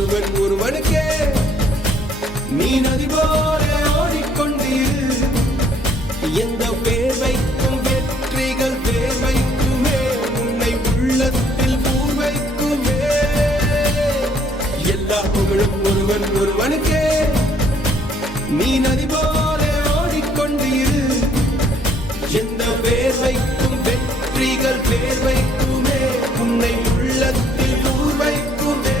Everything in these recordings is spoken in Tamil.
ஒருவன் ஒருவனுக்கே நீ நதி போல ஓடிக்கொண்டீர். எந்த வேர்வைக்கும் வெற்றிகள் வேர்வைக்குமே, உன்னை உள்ளத்தில் பூர்வைக்குமே. எல்லா புகழும் ஒருவன் ஒருவனுக்கே நீ நதி போல ஓடிக்கொண்டீர். எந்த வேர்வைக்கும் வெற்றிகள் வேர்வைக்குமே, உன்னை உள்ளத்தில் பூர்வைக்குமே.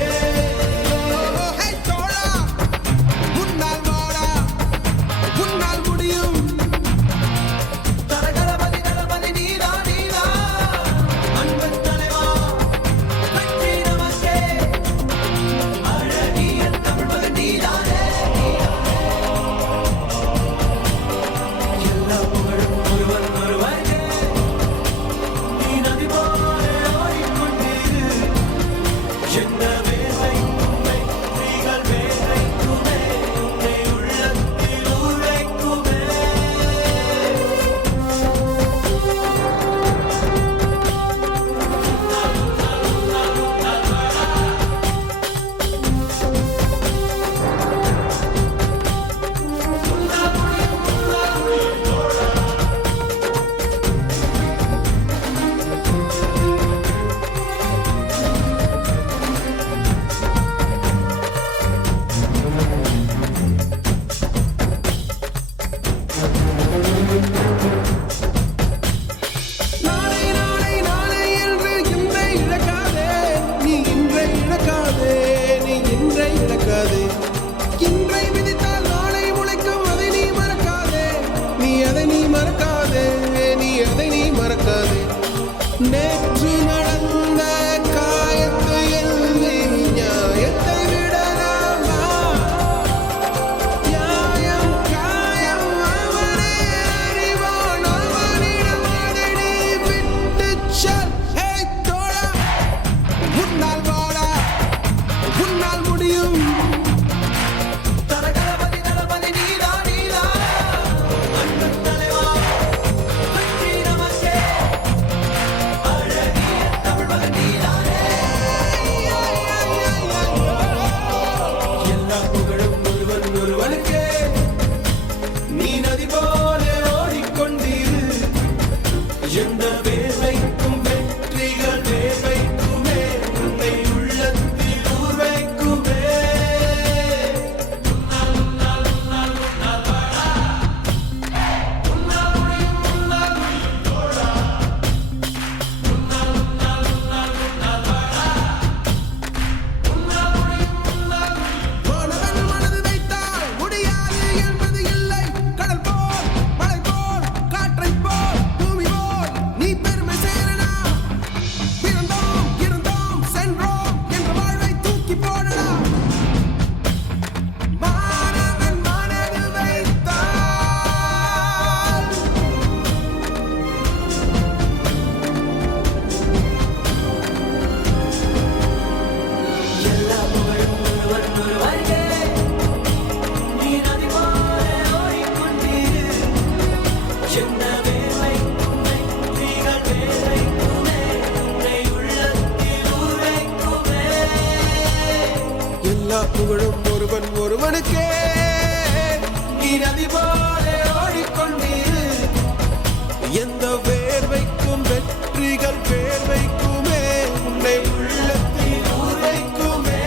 நேற்று நடந்த காயத்தை எழுதி நியாயத்தை விடலாமா? நியாயம் காயம் அவனே அறிவான், அவனிடம் அதை நீ விட்டுச் செல். ஹே தோழா, உன்னால் வாழா, உன்னால் முடியும். நீ நதி போல ஓடிக்கொண்டீர். எந்த வேர்வைக்கும் வெற்றிகள் வேர்வைக்குமே, உன்னை உள்ளத்தில் ஊர்வைக்குமே. எல்லா புகழும் ஒருவன் ஒருவனுக்கே நீ நதி போல ஓடிக்கொண்டீர். எந்த வேர்வைக்கும் வெற்றிகள் வேர்வைக்குமே, உன்னை உள்ளத்தில் ஊர்வைக்குமே.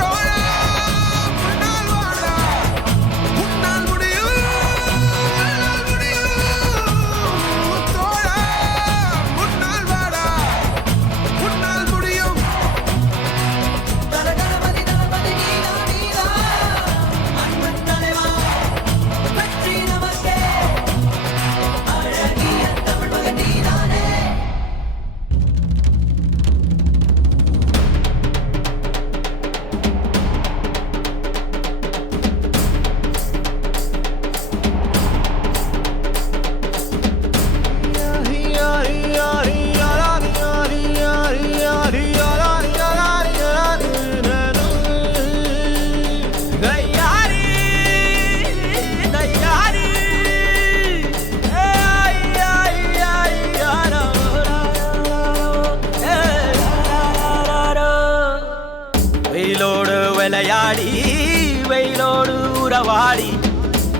தோழா, உன்னால் வாழா, உன்னால் முடியும், உன்னால் முடியும். தோழா, உன்னால் வாழா, உன்னால் முடியும். வெயிலோடு விளையாடி வெயிலோடு உறவாடி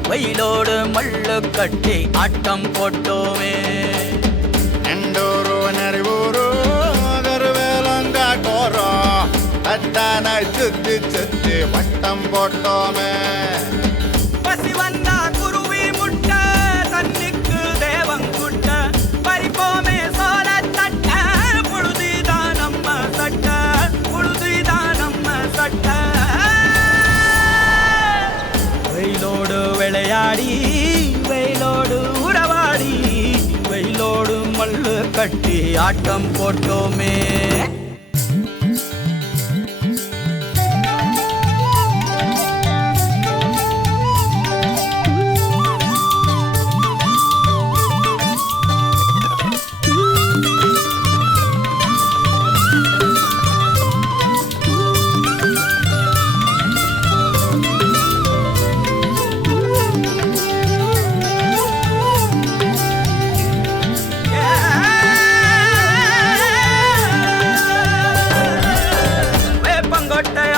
வெயிலோடு மல்லு கட்டி ஆட்டம் போட்டோமே ಎಂಡೂರು ನರಿವೂರು கருவேலங்காட்டோரோ தட்டானாய் சுத்தி சுத்தி வட்டம் போட்டோமே பசி வந்தா குருவி முட்ட தண்ணிக்கு தேவங்குட்ட பறிப்போமே சோழ தட்ட புழுதிதான் நம்ம சட்ட புழுதிதான் நம்ம சட்ட வெயிலோடு விளையாடி வெயிலோடு உறவாடி வெயிலோடு மல்லு கட்டி ஆட்டம் போட்டோமே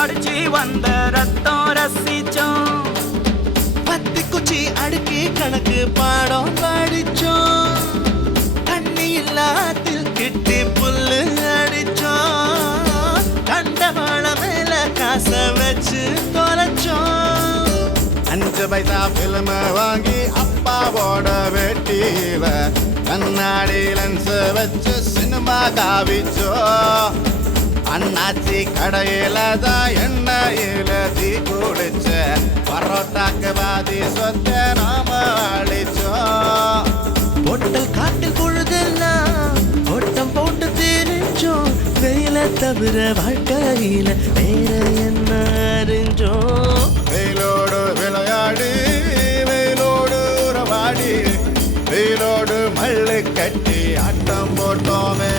அடிச்சு வந்த ரத்தம் ரசிச்சோம் பத்தி குச்சி அடுக்கி கணக்கு பாடம் படிச்சோம் தண்ணி இல்லாத்தில் கிட்டி புல்லு அடிச்சோம் கண்டவாள மேல காச வச்சு தொலைச்சோம் 5 பைசா பிலிம் வாங்கி அப்பாவோட வெட்டியில கண்ணாடி லென்ஸ் வச்சு சினிமா காவிச்சோ அண்ணாச்சி கடையில தான் எண்ணெயில தீ குளிச்ச பரோட்டாக்கு பாதி சொத்த நாம அழிச்சோம் பொட்டல் காட்டில் பொழுதெல்லாம் ஓட்டம் போட்டு தெரிஞ்சோம் வெயில தவிர வாழ்க்கையில வேற என்ன அறிஞ்சோம் வெயிலோடு விளையாடி வெயிலோடு உறவாடி வெயிலோடு மல்லு கட்டி ஆட்டம் போட்டோமே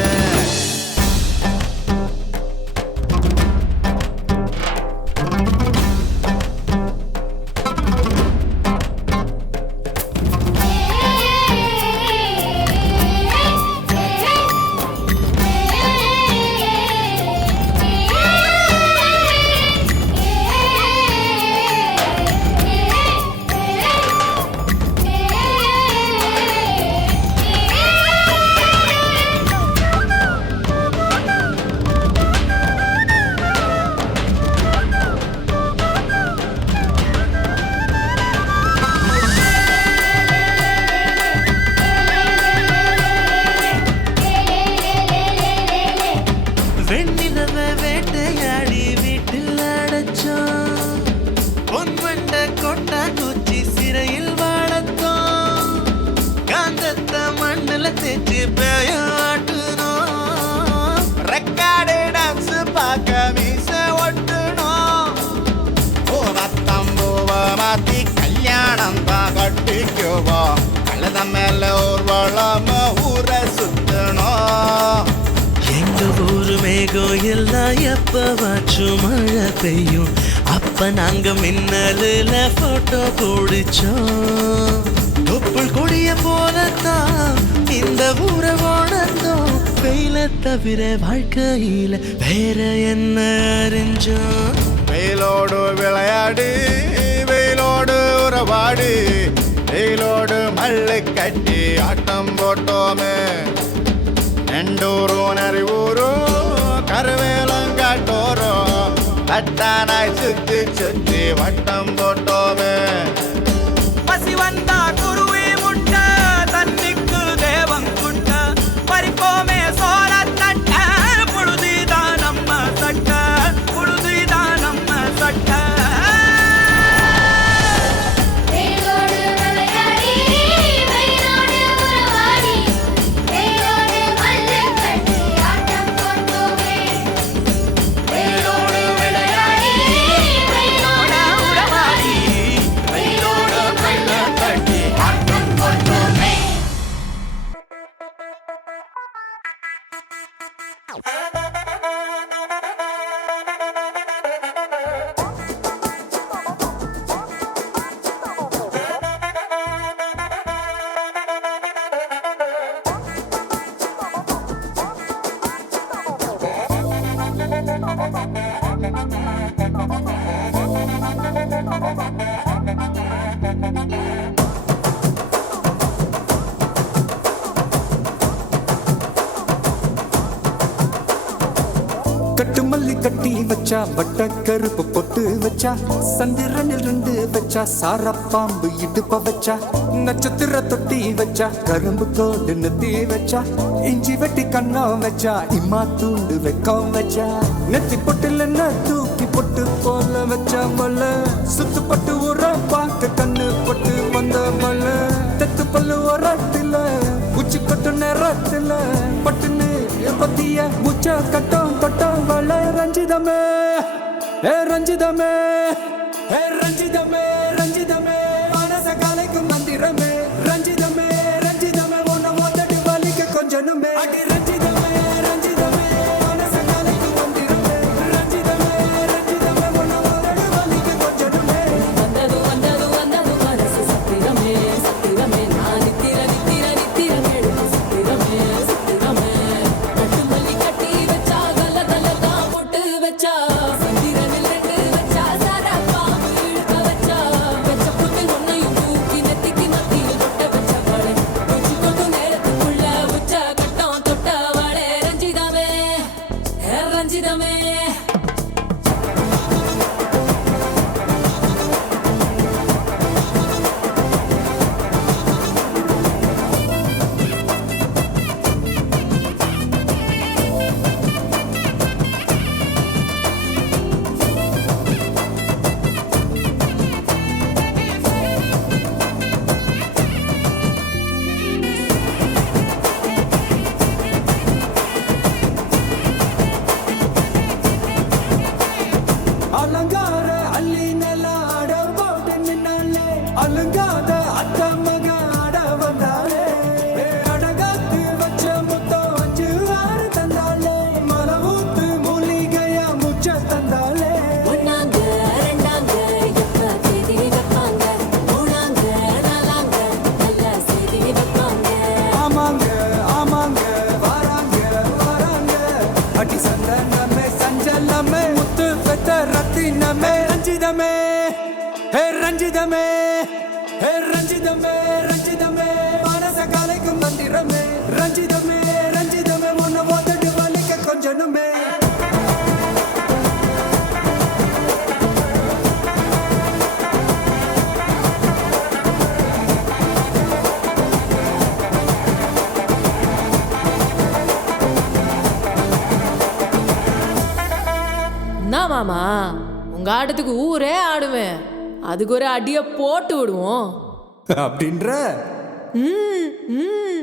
வெண்ணிலவை வேட்டையாடி வீட்டில் அடைச்சோம் பொன்வண்ட கொட்டா குச்சி சிறையில் வாழத்தோம் காந்தத்த மண்ணுல தேய்ச்சி பேயாட்டுனோம் ரெக்கார்டு டான்ஸ் பார்க்க மீச ஒட்டுனோம் பூவத்தம்பூவ மாத்தி கல்யாணம் தான் கட்டிக்குவோம் கழுத மேல ஊர்வலம் ஊரை சுத்தணும் எங்க ஊரு மேகம் எல்லாம் எப்பவாச்சும் மழை பெய்யும் அப்ப நாங்க மின்னலுல போட்டோ பிடிச்சோம் தொப்புள் கொடிய போலத்தான் இந்த ஊரை உணர்ந்தோம் வெயில தவிர வாழ்க்கையில வேற என்ன அறிஞ்சோம் வெயிலோடு விளையாடி வெயிலோடு உறவாடி வெயிலோடு மல்லு கட்டி ஆட்டம் போட்டோமே ಎಂಡೂರು ನರಿವೂರು கருவேலங்காட்டோரோ தட்டானாய் சுத்தி சுத்தி வட்டம் போட்டோமே பசி வந்தா குருவி முட்ட தண்ணிக்கு தேவங்குட்ட பறிப்போமே சோழ தட்ட புழுதிதான் நம்ம சட்ட புழுதிதான் நம்ம சட்ட வெயிலோடு விளையாடி வெயிலோடு உறவாடி வெயிலோடு மல்லு கட்டி ஆட்டம் போட்டோமே வெயிலோடு விளையாடி வெயிலோடு உறவாடி வெயிலோடு மல்லு கட்டி ஆட்டம் கட்டு மல்லி கட்டி வச்சா வட்ட கருப்பு பொட்டு வச்சா சந்திரனில் ரெண்டு வச்சா சார பாம்பு இடுப்ப வச்சா நட்சத்திர தொட்டி வச்சா கரும்பு தோடு நெத்தி வச்சா இஞ்சி வெட்டி கண்ணம் வச்சா இம்மா தூண்டு வெக்கம் வச்சா நெத்தி பொட்டுல தூக்கி பொட்டு போல வச்சா மல்ல சுத்து பட்டு உர பார்க்க கண்ணு பொட்டு வந்த மல்ல தெத்து பல்லு உரத்துல உச்சி கொட்டு நேரத்துல பட்டுன்னு பத்திய முச்ச கட்டம் கொட்டம் வள ரஞ்சிதமே ஏ ரஞ்சிதமே ஏ ரஞ்சிதமே ரஞ்சிதமே மனச கலைக்கும் மந்திரமே ரஞ்சிதமே ரஞ்சிதமே உன்னை ஓதடி வலிக்க கொஞ்சனுமே அடி ரஞ்சிதமே ரஞ்சிதமே மனச கலைக்கும் மந்திரமே ரஞ்சிதமே ரஞ்சிதமே உன்னை ஓதடி வலிக்க கொஞ்சனுமே வந்தது வந்தது வந்தது மனசு சத்திரமே சத்திரமே நான் நித்திர நித்திர நித்திர கேடு சத்திரமே சத்திரமே கட்டு மல்லி கட்டி வச்சா கல்ல கல்ல தான் போட்டு வச்சா சந்திரனில் ரெண்டு வச்சா சாரா பாம்பு இழுக்க வச்சா வெச்ச புட்டு ஒன்னையும் தூக்கி நெத்திக்கு மத்தியில் தொட்ட வச்ச வாழை கொஞ்சம் கொஞ்சம் நேரத்துக்குள்ள உச்ச கட்டம் தொட்ட வாழை ரஞ்சிதமே ரஞ்சிதமே அலங்கார அள்ளி நில ஆட போட்டு நின்னாலே அலங்காத அத்த மக ஆட வந்தாலே அடகாத்து வச்ச முத்தம் 5 6 தந்தாலே மரவூத்து மூலிகையா முச்ச தந்தாலே ஒன்னாங்க ரெண்டாங்க எப்ப தேதி வைப்பாங்க மூணாங்க நாலாங்க நல்ல செய்தி வைப்பாங்க ஆமாங்க ஆமாங்க வராங்க வராங்க அடி சந்தனமே சஞ்சலமே முத்து பெத்த ரத்தினமே ரஞ்சிதமே ஹே ரஞ்சிதமே ஹே ரஞ்சிதமே ரஞ்சிதமே மனச கலைக்கும் மந்திரமே ரஞ்சிதமே ரஞ்சிதமே உன்னை ஓதடி வலிக்க கொஞ்சனுமே என்ன மாமா உங்க ஆட்டத்துக்கு ஊரே ஆடுவேன் அதுக்கு ஒரு அடிய போட்டு விடுவோம் அப்படின்ற ம் ம்